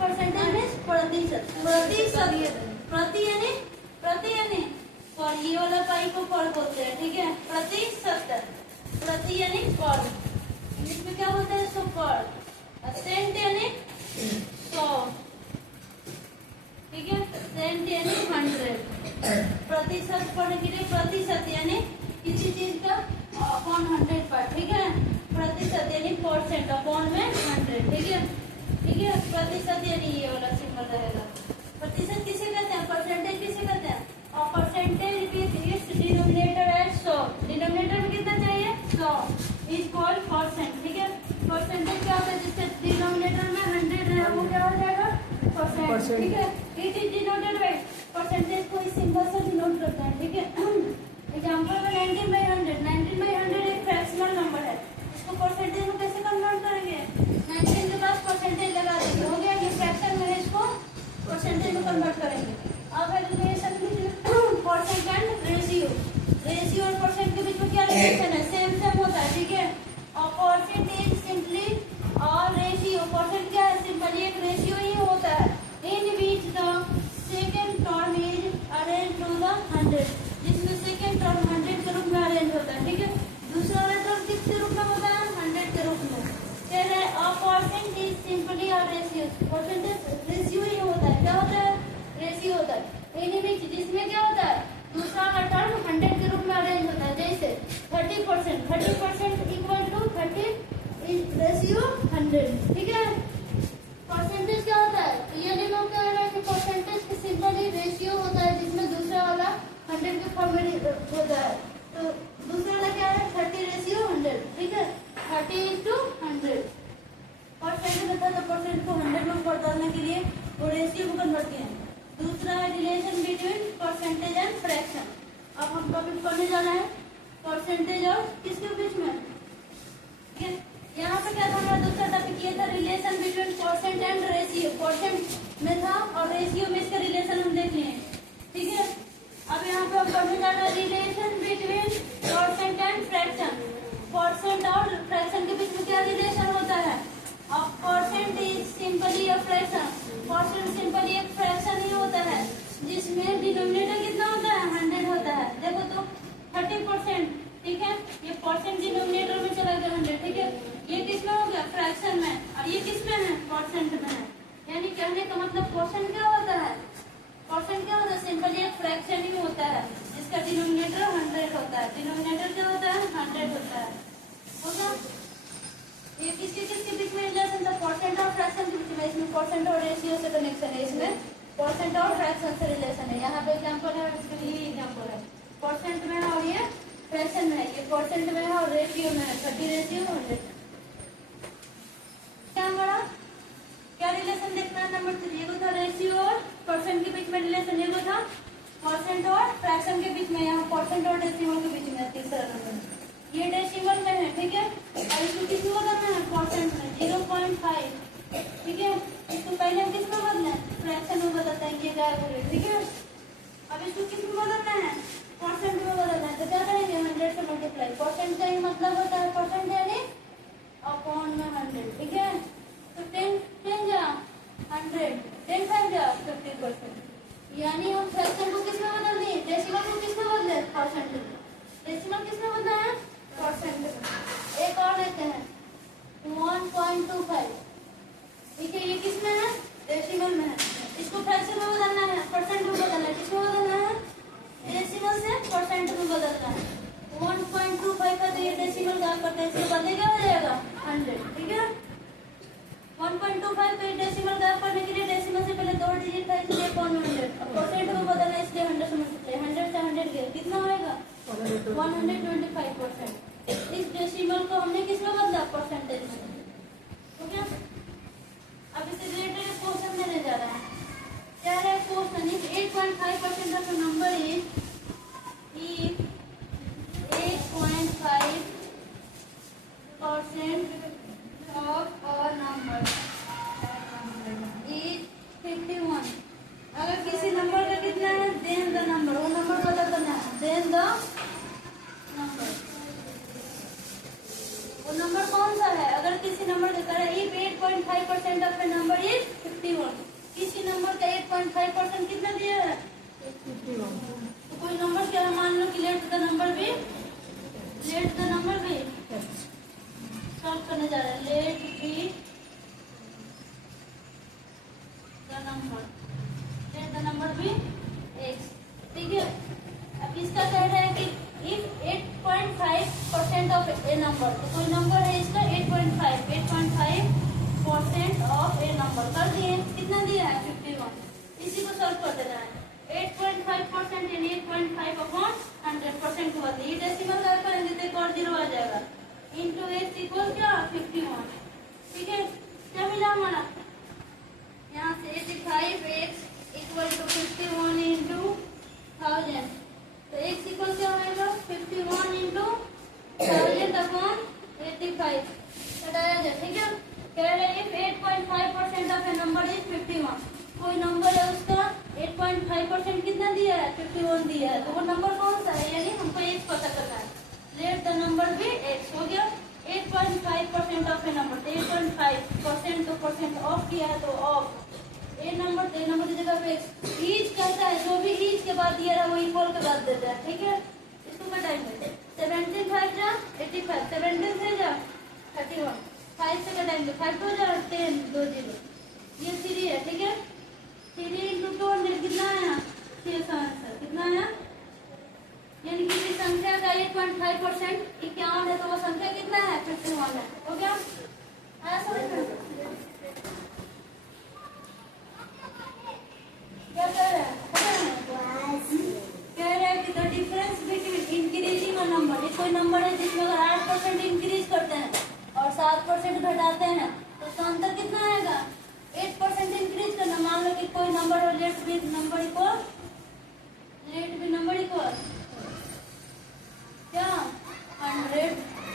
Percentage means प्रतिशत, प्रतिशत, प्रति यानी पर, ये वाला पाई को पर बोलते हैं, ठीक है। प्रतिशत, प्रति यानी पर, इंग्लिश में क्या बोलते हैं इसको पर। सेंट यानी 100, ठीक है। सेंट यानी 100। प्रतिशत पढ़ने के लिए प्रतिशत यानी किसी चीज का अपॉन 100 पर, ठीक है। प्रतिशत यानी परसेंट अपॉन में 100, ठीक है, ठीक है। प्रतिशत यानी ये वाला सिंबल रहेगा। प्रतिशत किसे कहते हैं, परसेंटेज किसे कहते हैं, और percentage it's denominator at 100, denominator में कितना चाहिए 100, इज कॉल्ड परसेंट, ठीक है। परसेंटेज क्या होता है, जिससे डिनोमिनेटर में 100 है वो क्या हो जाएगा परसेंट, ठीक है। It is denoted by, percentage को इस सिंबल से डिनोट करते हैं, ठीक है। एग्जांपल में 19/100, 19/100 एक फ्रैक्शनल नंबर है, इसको परसेंटेज में कैसे कन्वर्ट करेंगे, 19 के बाद परसेंटेज लगा देंगे, हो गया। ये फ्रैक्शन में है, इसको परसेंटेज में कन्वर्ट करेंगे। अब है relation between percent and ratio, ratio और परसेंट के बीच में क्या रिलेशन है, सेम होता है, ठीक है। और परसेंट इज सिंपली और रेशियो, परसेंट क्या है, सिंपल एक रेशियो ही होता है, in which the second term is arrange to the 100, जिसमें सेकंड टर्म 100 के रूप में अरेंज होता है, ठीक है। दूसरा वाला टर्म किसके रूप में होता है, 100 के रूप में। फिर परसेंट इज सिंपली और रेशियो, परसेंटेज रेशियो ही होता है, क्या होता है, रेशियो होता है। इन विच, जिसमें क्या होता है, दूसरा वाला टर्म 100 के रूप में अरेंज होता है, जैसे 30%, 30% इक्वल टू 30 इज रेशियो 100, ठीक है। परसेंटेज क्या होता है, ये डिनोट कर रहा है कि परसेंटेज सिंपली रेशियो होता है, जिसमें दूसरा वाला 100 के फॉर्म में होता है। तो दूसरा वाला क्या है, 30/100, ठीक है, 30:100। परसेंट में था तो परसेंट को 100 में बदलने के लिए वो रेशियो को कन्वर्ट किया। दूसरा है relation between percentage and fraction. अब हम टॉपिक पढ़ने जा रहे हैं परसेंटेज और किसके बीच में, ठीक है। यहाँ पे क्या था हमारा दूसरा टॉपिक, ये था relation between percent and ratio, percent में था और रेशियो में इसका रिलेशन हम देख लिए, ठीक है। अब यहाँ पे हम पढ़ने जा रहे हैं relation between percent and fraction, percent और फ्रैक्शन के बीच में क्या रिलेशन होता है। अब percent is simply a fraction, percent simply एक फ्रैक्शन ही होता है, जिसमें डिनोमिनेटर कितना होता है, 100 होता है। देखो तो 30%, ठीक है, ये परसेंट डिनोमिनेटर में चला गया 100, ठीक है। ये किसमें हो गया, फ्रैक्शन में, और ये किसमें है, परसेंट में है। यानी कहने का मतलब परसेंट क्या होता है, परसेंट क्या होता है, सिंपली एक फ्रैक्शन ही होता है, जिसका डिनोमिनेटर 100 होता है। डिनोमिनेटर क्या होता है, 100 होता है, होगा। ये किसके बीच में रिलेशन था, परसेंट और फ्रैक्शन के बीच में। इसमें परसेंट और रेशियो से कनेक्शन है, इसमें परसेंट और फ्रैक्शन से रिलेशन है। यहाँ पे एग्जांपल है, इसके लिए एग्जांपल है, परसेंट में है और ये फ्रैक्शन में है, ये परसेंट में है और रेशियो में है, 30/100। क्या हमारा क्या रिलेशन देखना है, नंबर 3 ये था रेशियो और परसेंट के बीच में रिलेशन, ये था परसेंट और फ्रैक्शन के बीच में, यहाँ परसेंट और डेसिमल के बीच में। तीसरा नंबर ये डेसिमल में है, ठीक है, और इसको किसमें बदलना है, परसेंट में, 0.5, ठीक है। इसको पहले हम किसमें बदलें, फ्रैक्शन में बदलते हैं, ये गायब हो गया, ठीक है। अब इसको किसमें बदलना है, परसेंट में बदलना है, तो क्या करेंगे, 100 से मल्टीप्लाई। परसेंट का ही मतलब होता है, परसेंट यानी अपॉन में 100, ठीक है। तो 10 जा 100, 10 5 जा 50%, यानी हम फ्रैक्शन को किसमें बदल दिए, डेसिमल को किसमें बदले, परसेंट में। डेसिमल किसमें बदला है, परसेंट में। एक और लेते हैं 1.25, ठीक है, ये किसमें है, डेसिमल में है। इसको फ्रैक्शन में बदलना है, परसेंट में बदलना है, किसमें बदलना है, डेसिमल से परसेंट में बदलना है। 1.25 का तो ये डेसिमल का करते हैं, इसके बदले क्या हो जाएगा, 100, ठीक है। 1.25 पे डेसिमल गायब करने के लिए डेसिमल से पहले 2 डिजिट था, इसलिए 100, परसेंट में बदलना है, इसलिए 100 से मल्टीप्लाई, 100 से 100 गया, कितना होएगा, 125%। इस डेसिमल को हमने किसमें बदला, परसेंटेज में, ठीक है। अब इससे रिलेटेड क्वेश्चन देने जा रहा है, क्या है question, if 8.5% of number is, if 8.5% of a number is 51, अगर किसी नंबर का कितना है, देन द नंबर, वो नंबर पता करना है, देन द नंबर, वो नंबर कौन सा है। अगर किसी नंबर का इफ 8% 8.5% कितना दिया है? 51। तो कोई नंबर क्या है? मान लो कि लेट द नंबर भी सॉल्व करने जा रहे हैं। लेट बी द नंबर भी x, ठीक है। अब इसका कह रहा है कि इफ 8.5% ऑफ ए नंबर, तो कोई नंबर है इसका 8.5% ऑफ ए नंबर कर दिए। कितना दिया है? 51। इसी को सॉल्व कर देना है। 8.5% यानी 8.5 अपॉन 100% हुआ। ये डेसिमल का करेंगे तो एक और जीरो आ जाएगा। इंटू एक्स इक्वल क्या? 51, ठीक है। क्या मिला हमारा? यहाँ से 85x इक्वल टू 51 इंटू 1000, तो x इक्वल क्या होगा? 51 इंटू 1000 अपॉन 85 घटाया जाए, ठीक है। कह रहे हैं 8.5% ऑफ ए नंबर इज 51। कोई नंबर है उसका 8.5% कितना दिया है? 51 दिया है। तो वो नंबर कौन सा है? यानी हमको x पता करना है। लेट द नंबर भी x हो गया। 8.5% ऑफ ए नंबर, तो 8.5% तो परसेंट ऑफ किया है, तो ऑफ ए नंबर, तो ए नंबर की जगह पे ईच करता है। जो भी ईच के बाद दिया है वो इक्वल के बाद देता है, ठीक है। इसको घटाएंगे। 17 5 जा 85, 17 से जा 31, 5 से घटाएंगे 5 हो जा 10 2 0, ये 3 है, ठीक है। 3 इंटू 200 कितना आया? 600 कितना आया? यानी किसी संख्या का 8.5% 51 है, तो वो संख्या कितना है? 51 है। हो गया? आया समझ में? क्या कह रहे हैं? कह रहे हैं कि the difference between increasing a number, ये कोई नंबर है जिसमें अगर 8% इंक्रीज करते हैं और 7% घटाते हैं तो उसका अंतर कितना आएगा? 8% इंक्रीज करना। मान लो कि कोई नंबर और लेट बी नंबर इक्वल क्या 100,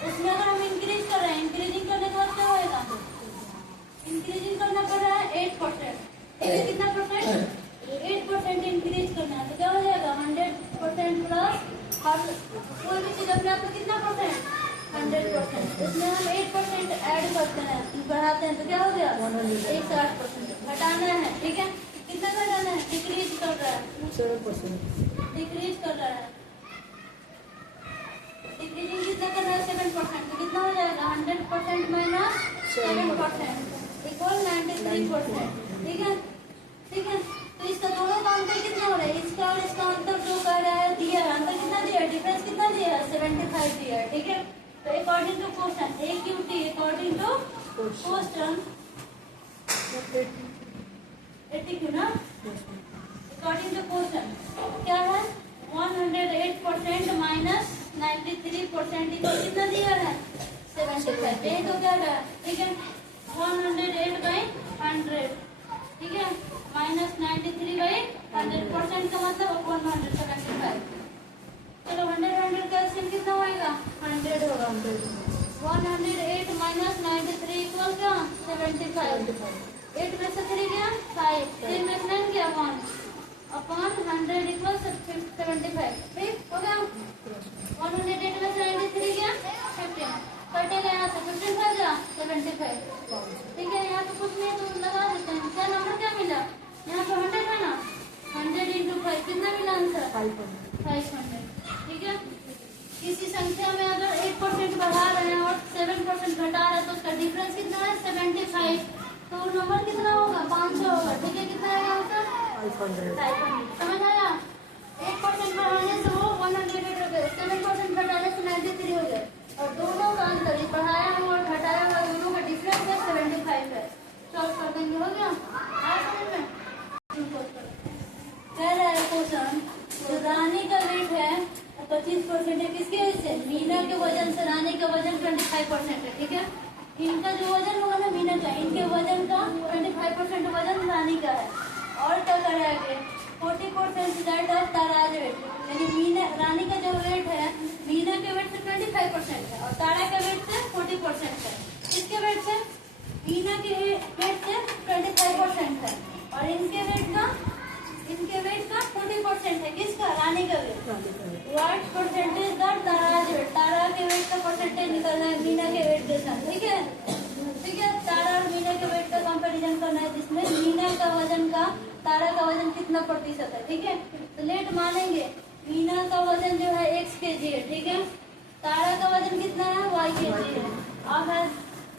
उसमें अगर हम इंक्रीज कर रहे हैं, इंक्रीजिंग करने के बाद क्या होएगा? इंक्रीजिंग करना पड़ रहा है 8%, कितना परसेंट? 8% इंक्रीज करना है, तो क्या हो जाएगा? 100% प्लस कोई भी चीज अपने आप में कितना परसेंट? 100%। इसमें हम 8% ऐड करते हैं, बढ़ाते हैं, तो क्या हो गया? 160%। घटाना है, ठीक है। कितना घटाना है? डिक्रीज कर रहा है, 7%। डिक्रीज कर रहा है। डिक्रीजिंग कितना कर रहा है? 7%, तो कितना हो जाएगा? 100% माइनस 7% इक्वल 93%, ठीक है, ठीक है। तो इसका दोनों का अंतर कितना हो रहा है? इसका और इसका अंतर जो कह रहा है दिया है, अंतर कितना दिया है? डिफरेंस कितना दिया है? 75 दिया है, ठीक है। तो according to question AQT according to question 80 ना, अकॉर्डिंग टू क्वेश्चन क्या है? 108% माइनस 93% इक्वल कितना दिया है? 75। यही तो क्या है, ठीक है। 108/100, ठीक है, माइनस 93/100%, का मतलब अपॉन 175। चलो 100 का एलसीएम कितना होगा? 100 होगा। 108 माइनस 93 इक्वल क्या? 75। 8 में से 3 गया 5, 3 में से 9 गया 1 अपॉन 100 इक्वल 75, ठीक हो गया। 108 में से 93 गया 15, कटेगा यहाँ से 15 का जा 75, ठीक है। यहाँ तो कुछ नहीं है तो लगा देते हैं। क्या नंबर क्या मिला? यहाँ पे 100 है ना, 100 इंटू 5 कितना मिला आंसर? 500, ठीक है। किसी संख्या में अगर 8% बढ़ा रहे हैं और 7% घटा रहे हैं तो उसका डिफरेंस कितना है? 75, तो नंबर कितना होगा? 500 होगा, ठीक है। कितना आएगा आंसर? 500। समझ आया? 8% बढ़ाने से वो 108 हो गए, 7% घटाने से 93 हो गए, और दोनों का अंतर बढ़ाया हुआ और घटाया हुआ दोनों का डिफरेंस है 75 है। सॉल्व कर देंगे, हो गया? आया समझ में? कह रहा है क्वेश्चन, जो रानी का वेट है 25% है, किसकी वजह से? मीना के वजन से रानी का वजन 25% है, ठीक है। इनका जो वजन होगा ना मीना का, इनके वजन का 25% वजन रानी का है। और क्या कर रहा है? 40% दैट ऑफ ताराज वेट, यानी मीना रानी का जो वेट है मीना के वेट से 25% है और तारा के वेट से 40% है। किसके वेट से? मीना के वेट से 25% है और इनके वेट का 40% है। किसका? रानी का weight. What percentage that Tara's weight, Tara के वेट का परसेंटेज निकलना है मीना के वेट जैसा, ठीक है, ठीक है। तारा और मीना के वेट का कंपैरिजन करना है जिसमें मीना का वजन का तारा का वजन कितना प्रतिशत है, ठीक है। तो लेट मानेंगे मीना का वजन जो है x kg है, ठीक है। तारा का वजन कितना है y kg है। अब है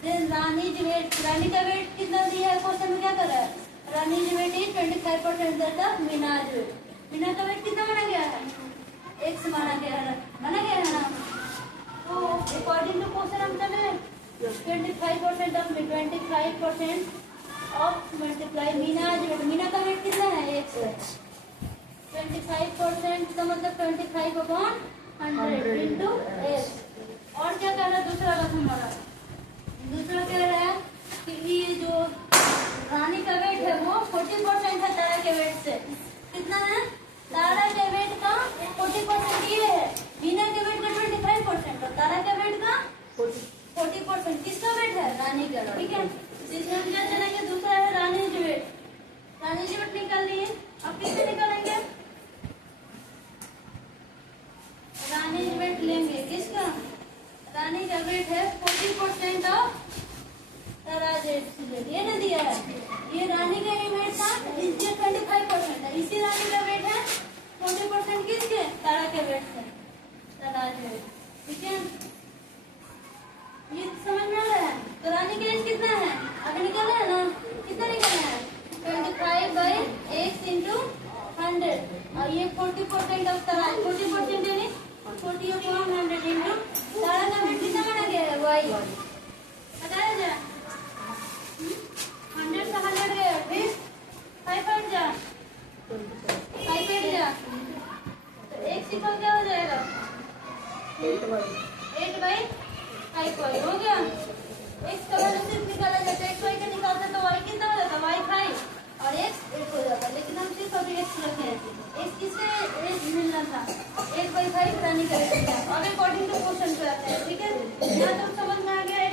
देन रानी का वेट कितना दिया है क्वेश्चन में, क्या कर रहा है, Rani weight is 25% that Meena's weight. Meena का वेट कितना माना गया है, x माना गया है ना। तो अकॉर्डिंग टू क्वेश्चन हम चले 25% ऑफ मल्टीप्लाई मीनाज वेट। मीना का वेट कितना है x है, 25% का मतलब 25/100 इंटू एस। और क्या कह रहा है दूसरा बात हमारा, दूसरा कह रहा है कि ये जो रानी का वेट है वो 40% है तारा के वेट से। कितना है, तारा के वेट का 40% ये है, मीना के वेट का 25% और तारा के वेट का 40%। किसका वेट है, रानी का, ठीक है। इसमें हम क्या चलेंगे, दूसरा है रानी वेट। रानी वेट निकाल लिए, अब किससे निकालेंगे, रानी वेट लेंगे, किसका, रानी का वेट है 40% ऑफ तराज वेट, ये ना दिया है, ये रानी का ही वेट था, इसके 25% है, इसी रानी का वेट है 40% किसके, तारा के वेट से, तराज वेट, ठीक है। ये समझ में आ रहा है। तो रानी का एज कितना है, अभी निकाला है ना, कितना निकाला है, 25/x इंटू 100 और ये 40% ऑफ तराज, 40% यानी 40/100 इंटू तारा का वेट कितना माना गया है, y बताया जाए 100 से 100 गया, फिर 5 हट जा, 5 हट जा, तो x इक्वल क्या हो जाएगा, 8/5y हो गया। x का वैल्यू सिर्फ निकाला जाता है, x y का निकालते तो y कितना हो जाता, y 5 और x 8 हो जाता, लेकिन हम सिर्फ अभी x रखे हैं। x किससे एज मिलना था, 8/5 रानी का वेट था। अब अकॉर्डिंग टू क्वेश्चन पे आते हैं, ठीक है। यहाँ तक समझ में आ गया है।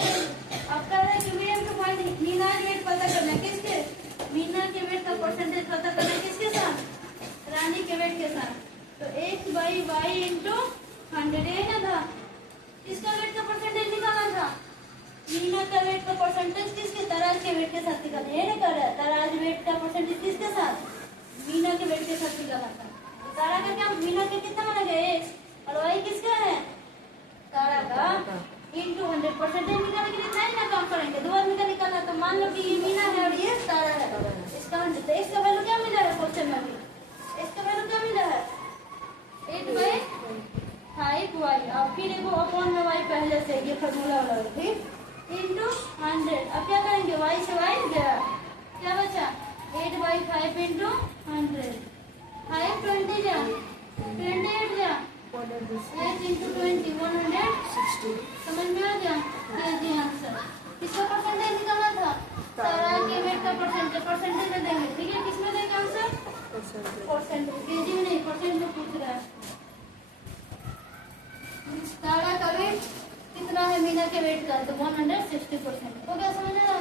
अब कह रहे हैं कि मीडियम टू फाइंड मीना वेट पता करना है, किसके, मीना के वेट का परसेंटेज पता करना है, किसके साथ, रानी के वेट के साथ। तो x/y इंटू 100 ये ना था, किसका वेट का परसेंटेज निकालना था, मीना का वेट का परसेंटेज किसके, तराज के वेट के साथ निकालना, ये नहीं कर रहा है, तराज वेट का परसेंटेज किसके साथ, मीना के वेट के साथ निकालना था। तारा का क्या, मीना के कितना माना गया x और y किसका है, तारा का इंटू 100 परसेंटेज निकालने के लिए इतना ही ना काम करेंगे, दो आदमी का निकालना। तो मान लो कि ये मीना है और ये तारा है, इसका 100, तो इसका वैल्यू क्या मिला है क्वेश्चन में, अभी इसका वैल्यू क्या मिला है, 8/5y और फिर देखो अपॉन में y पहले से ये फॉर्मूला वाला फिर इंटू 100। अब क्या करेंगे, y से y गया, क्या बचा 8/5 इंटू 100, 5 20 जा 28 जा 8 इंटू 20 160। समझ में आ गया, ये जी आंसर। किसका परसेंटेज निकालना था, तारा के वेट का परसेंटेज में देंगे, ठीक है। किसमें देंगे आंसर, परसेंटेज, केजी में नहीं, परसेंट में पूछ रहा है। तारा का वेट कितना है मीना के वेट का, तो 160%। हो गया, समझ रहे हो।